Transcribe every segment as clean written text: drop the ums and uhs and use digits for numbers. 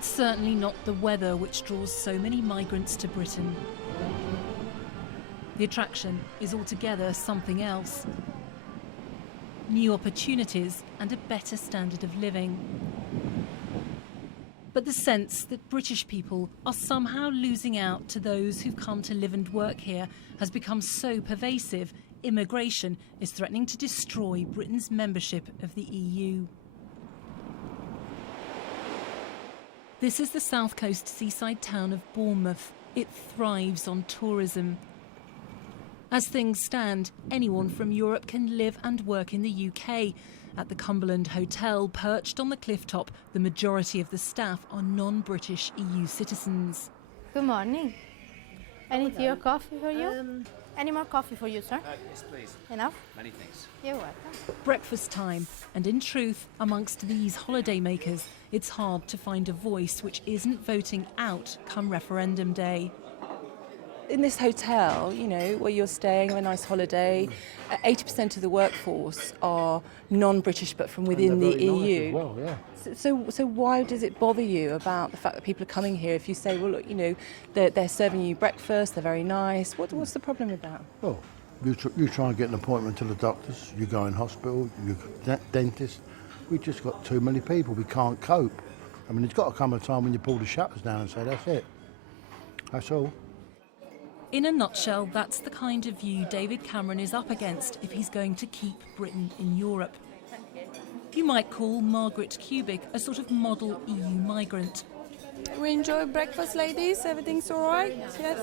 It's certainly not the weather which draws so many migrants to Britain. The attraction is altogether something else. New opportunities and a better standard of living. But the sense that British people are somehow losing out to those who've come to live and work here has become so pervasive, immigration is threatening to destroy Britain's membership of the EU. This is the south coast seaside town of Bournemouth. It thrives on tourism. As things stand, anyone from Europe can live and work in the UK. At the Cumberland Hotel, perched on the cliff top, the majority of the staff are non-British EU citizens. Good morning. Any tea or coffee for you? Any more coffee for you, sir? Yes, please. Enough? Many thanks. You're welcome. Breakfast time, and in truth, amongst these holidaymakers, it's hard to find a voice which isn't voting out come referendum day. In this hotel, you know, where you're staying on a nice holiday, 80% of the workforce are non-British but from within the EU. Nice as well, yeah. So why does it bother you about the fact that people are coming here if you say, well, look, you know, they're serving you breakfast, they're very nice. What's the problem with that? Well, you try and get an appointment to the doctors, you go in hospital, you dentist. We've just got too many people, we can't cope. I mean, there's got to come a time when you pull the shutters down and say, that's it. That's all. In a nutshell, that's the kind of view David Cameron is up against if he's going to keep Britain in Europe. You might call Margaret Cubic a sort of model EU migrant. We enjoy breakfast, ladies. Everything's all right? Yes.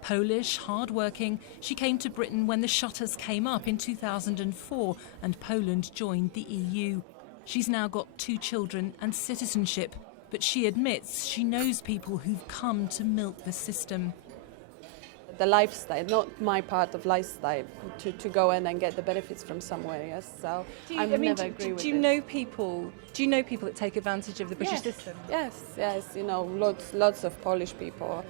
Polish, hard-working, she came to Britain when the shutters came up in 2004 and Poland joined the EU. She's now got 2 children and citizenship, but she admits she knows people who've come to milk the system. The lifestyle, not my part of lifestyle, to go in and get the benefits from somewhere, yes. So I never agree with it. Do you know people that take advantage of the British system? Yes, you know, lots of Polish people,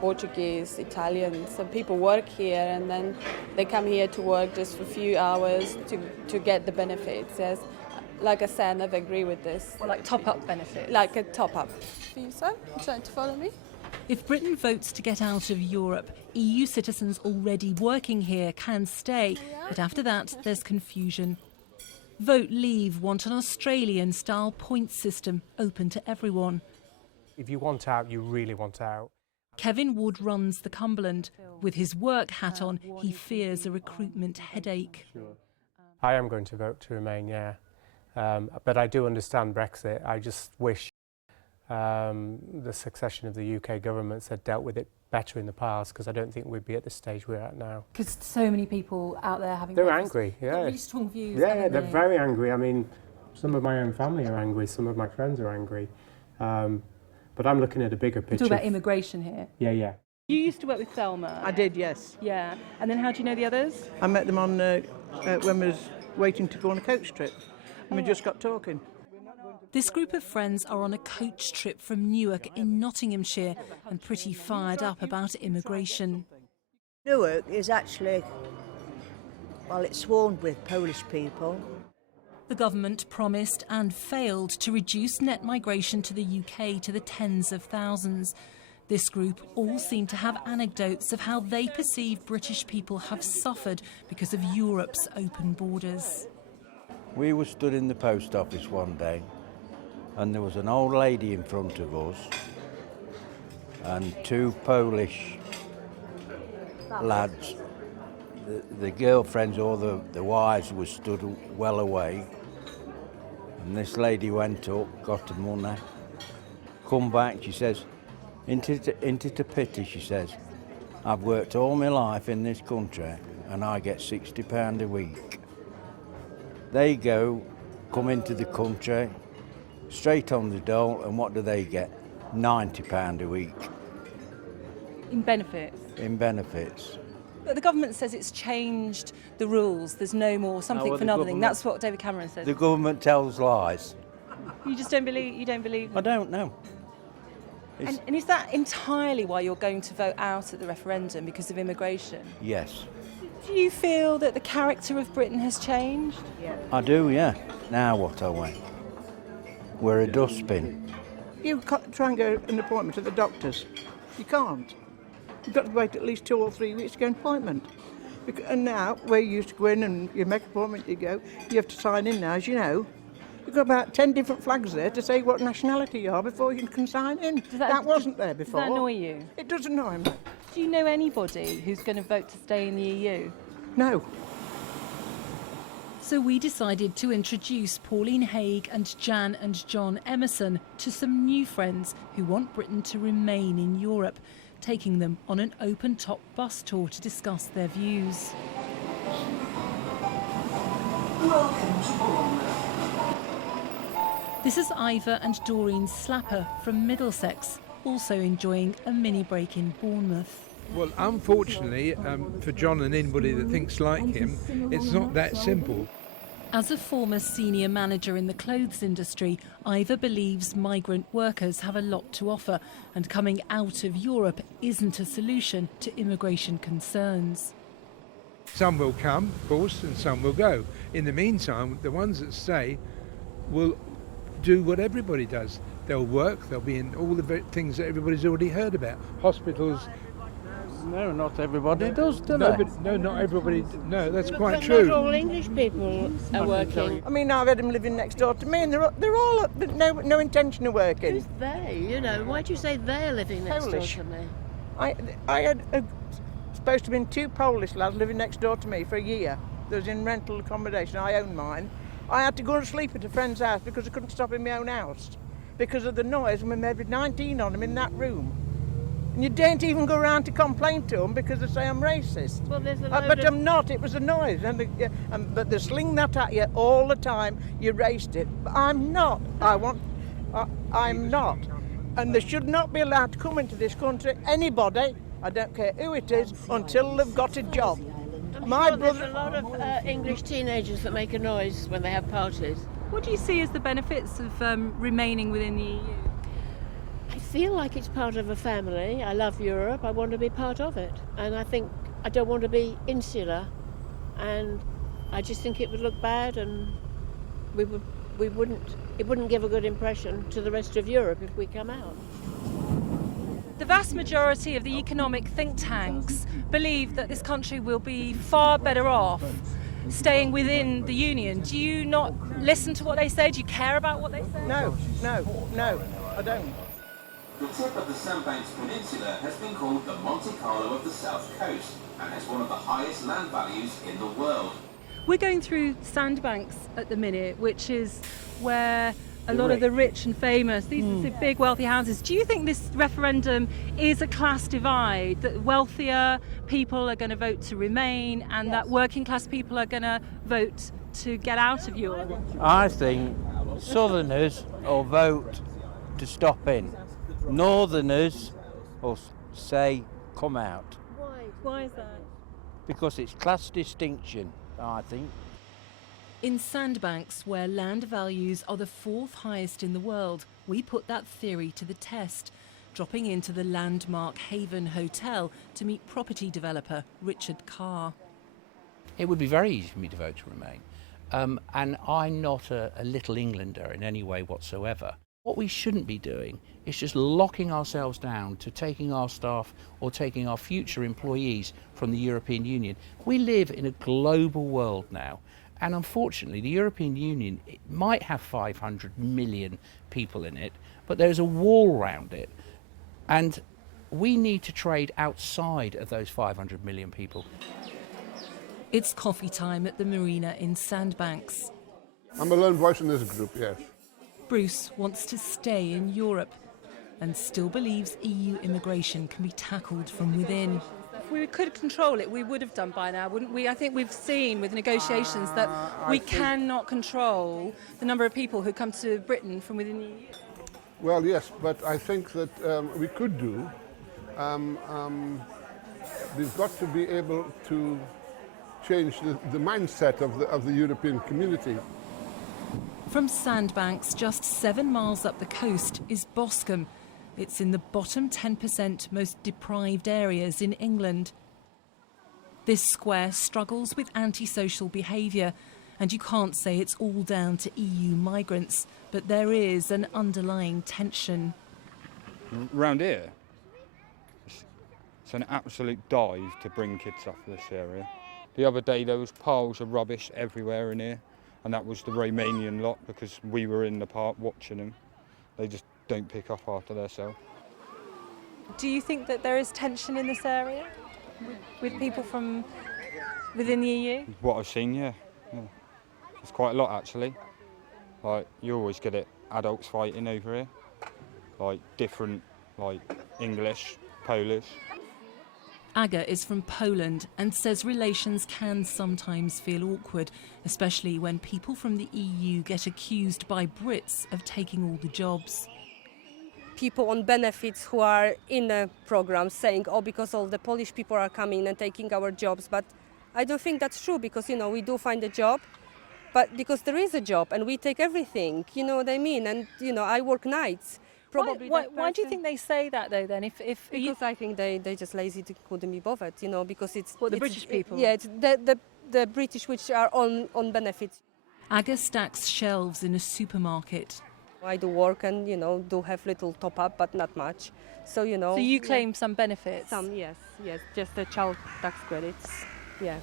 Portuguese, Italians, and people work here and then they come here to work just for a few hours to get the benefits, yes. Like I said, I never agree with this. Or like top-up benefits? Like a top-up. For you, sir? You trying to follow me? If Britain votes to get out of Europe, EU citizens already working here can stay, but after that there's confusion. Vote Leave want an Australian-style points system open to everyone. If you want out, you really want out. Kevin Wood runs the Cumberland. With his work hat on, he fears a recruitment headache. I am going to vote to remain, yeah. But I do understand Brexit. I just wish the succession of the UK governments had dealt with it better in the past, because I don't think we'd be at the stage we're at now. Because so many people out there having... They're angry, yeah. Really strong views. Yeah, they're very angry. I mean, some of my own family are angry, some of my friends are angry. But I'm looking at a bigger picture. We're talking about immigration here. Yeah. You used to work with Thelma. I did, yes. Yeah. And then how do you know the others? I met them on when we was waiting to go on a coach trip, and we just got talking. This group of friends are on a coach trip from Newark in Nottinghamshire and pretty fired up about immigration. Newark is actually, well, it's swarmed with Polish people. The government promised and failed to reduce net migration to the UK to the tens of thousands. This group all seem to have anecdotes of how they perceive British people have suffered because of Europe's open borders. We were stood in the post office one day and there was an old lady in front of us and 2 Polish lads. The girlfriends or the wives were stood well away, and this lady went up, got her money, come back, she says, into the pity, she says, I've worked all my life in this country and I get £60 a week. They come into the country, straight on the dole, and what do they get? £90 a week. In benefits? In benefits. But the government says it's changed the rules. There's no more something for nothing. That's what David Cameron says. The government tells lies. You just don't believe? I don't know. And is that entirely why you're going to vote out at the referendum, because of immigration? Yes. Do you feel that the character of Britain has changed? I do, yeah. Now what, I wait? We're a dustbin. You can't try and get an appointment at the doctor's. You can't. You've got to wait at least 2 or 3 weeks to get an appointment. And now, where you used to go in and you make an appointment, you go, you have to sign in now, as you know. You've got about 10 different flags there to say what nationality you are before you can sign in. That wasn't there before. Does that annoy you? It does annoy me. Do you know anybody who's going to vote to stay in the EU? No. So we decided to introduce Pauline Haig and Jan and John Emerson to some new friends who want Britain to remain in Europe, taking them on an open-top bus tour to discuss their views. Welcome to Bournemouth. This is Ivor and Doreen Slapper from Middlesex, also enjoying a mini break in Bournemouth. Well, unfortunately, for John and anybody that thinks like him, it's not that simple. As a former senior manager in the clothes industry, Ivor believes migrant workers have a lot to offer, and coming out of Europe isn't a solution to immigration concerns. Some will come, of course, and some will go. In the meantime, the ones that stay will do what everybody does. They'll work, they'll be in all the things that everybody's already heard about. Hospitals. No, not everybody does, do they? No, not everybody. No, that's quite true. Not all English people are working. I mean, I've had them living next door to me, and they're all no intention of working. Who's they? You know, why do you say they're living next Polish. door to me? I had supposed to have been 2 Polish lads living next door to me for a year. They was in rental accommodation. I owned mine. I had to go and sleep at a friend's house because I couldn't stop in my own house because of the noise, and we maybe 19 on them in that room. And you daren't even go around to complain to them because they say I'm racist. Well, there's a But I'm not. It was a noise, but they sling that at you all the time. You raced it. But I'm not. I'm not. And they should not be allowed to come into this country. Anybody, I don't care who it is, until they've got a job. There's a lot of English teenagers that make a noise when they have parties. What do you see as the benefits of remaining within the EU? I feel like it's part of a family. I love Europe. I want to be part of it. And I think I don't want to be insular. And I just think it would look bad, and it wouldn't give a good impression to the rest of Europe if we come out. The vast majority of the economic think tanks believe that this country will be far better off staying within the Union. Do you not listen to what they say? Do you care about what they say? No, I don't. The tip of the Sandbanks Peninsula has been called the Monte Carlo of the South Coast and has one of the highest land values in the world. We're going through Sandbanks at the minute, which is where a lot of the rich and famous, these are the big wealthy houses. Do you think this referendum is a class divide, that wealthier people are going to vote to remain and that working class people are going to vote to get out of Europe? I think Southerners will vote to stop in. Northerners will say come out. Why is that? Because it's class distinction, I think. In Sandbanks, where land values are the 4th highest in the world, we put that theory to the test, dropping into the landmark Haven Hotel to meet property developer Richard Carr. It would be very easy for me to vote to remain. And I'm not a Little Englander in any way whatsoever. What we shouldn't be doing is just locking ourselves down to taking our staff or taking our future employees from the European Union. We live in a global world now, and unfortunately the European Union, it might have 500 million people in it, but there's a wall around it, and we need to trade outside of those 500 million people. It's coffee time at the marina in Sandbanks. I'm a lone voice in this group, yes. Bruce wants to stay in Europe and still believes EU immigration can be tackled from within. If we could control it, we would have done by now, wouldn't we? I think we've seen with negotiations that we cannot control the number of people who come to Britain from within the EU. Well, yes, but I think that we could do. We've got to be able to change the mindset of the European community. From Sandbanks, just 7 miles up the coast, is Boscombe. It's in the bottom 10% most deprived areas in England. This square struggles with antisocial behaviour, and you can't say it's all down to EU migrants, But there is an underlying tension. Round here, it's an absolute dive to bring kids off this area. The other day there was piles of rubbish everywhere in here, and that was the Romanian lot because we were in the park watching them. They just don't pick up after themselves. Do you think that there is tension in this area with people from within the EU? What I've seen, yeah. It's quite a lot actually. Like, you always get it, adults fighting over here. Like, different, like, English, Polish. Aga is from Poland and says relations can sometimes feel awkward, especially when people from the EU get accused by Brits of taking all the jobs. People on benefits who are in the program saying, oh, because all the Polish people are coming and taking our jobs. But I don't think that's true because, you know, we do find a job, but because there is a job and we take everything, you know what I mean? And, you know, I work nights. Probably why do you think they say that though then? Because I think they just lazy to couldn't be bothered, you know, because it's... What, the British people? Yeah, it's the British which are on benefits. Aga stacks shelves in a supermarket. I do work and, you know, do have little top up, but not much. So, you know... So you claim some benefits? Some, yes, just the child tax credits, yeah.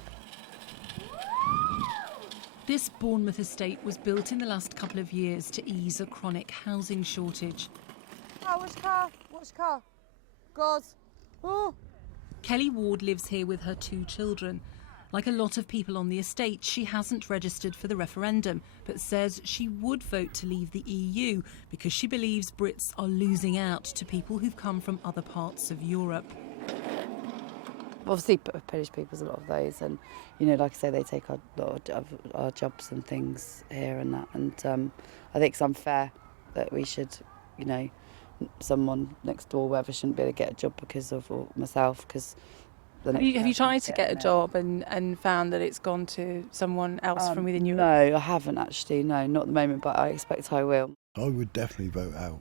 This Bournemouth estate was built in the last couple of years to ease a chronic housing shortage. Oh, which car? God. Oh. Kelly Ward lives here with her 2 children. Like a lot of people on the estate, she hasn't registered for the referendum, but says she would vote to leave the EU because she believes Brits are losing out to people who've come from other parts of Europe. Obviously, Polish people's a lot of those, and, you know, like I say, they take a lot of our jobs and things here and that, and I think it's unfair that we should, you know, someone next door, whoever, shouldn't be able to get a job because of myself, because... Have you tried to get a job and found that it's gone to someone else from within Europe? No, I haven't actually, no, not at the moment, but I expect I will. I would definitely vote out.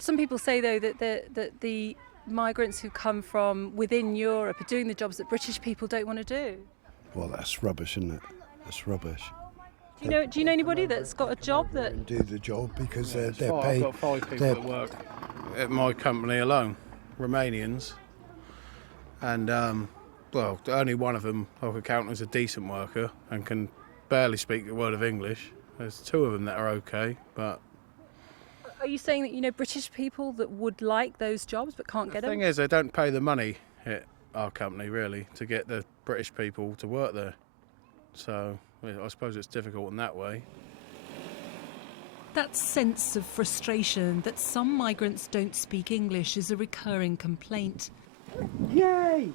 Some people say, though, that the migrants who come from within Europe are doing the jobs that British people don't want to do. Well, that's rubbish, isn't it? That's rubbish. Do you know anybody that's got a job that... Do the job because they're paid... I've got 5 people that work at my company alone, Romanians. And, well, only one of them I could count as a decent worker and can barely speak a word of English. There's 2 of them that are okay, but... Are you saying that you know British people that would like those jobs but can't get them? The thing is, they don't pay the money at our company, really, to get the British people to work there. So, I suppose it's difficult in that way. That sense of frustration that some migrants don't speak English is a recurring complaint. Yay!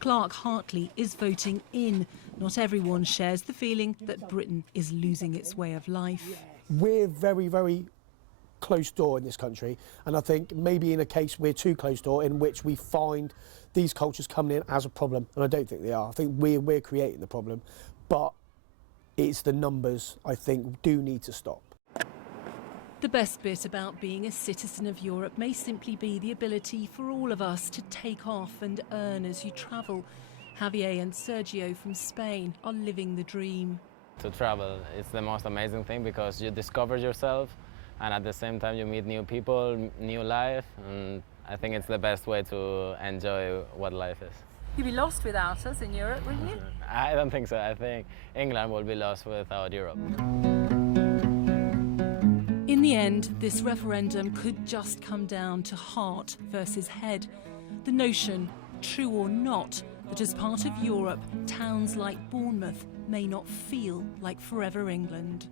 Clark Hartley is voting in. Not everyone shares the feeling that Britain is losing its way of life. We're very, very closed door in this country, and I think maybe in a case we're too closed door in which we find these cultures coming in as a problem, and I don't think they are. I think we're creating the problem, but it's the numbers I think do need to stop. The best bit about being a citizen of Europe may simply be the ability for all of us to take off and earn as you travel. Javier and Sergio from Spain are living the dream. To travel, it's the most amazing thing because you discover yourself and at the same time you meet new people, new life, and I think it's the best way to enjoy what life is. You'd be lost without us in Europe, wouldn't you? I don't think so. I think England will be lost without Europe. In the end, this referendum could just come down to heart versus head. The notion, true or not, that as part of Europe, towns like Bournemouth may not feel like forever England.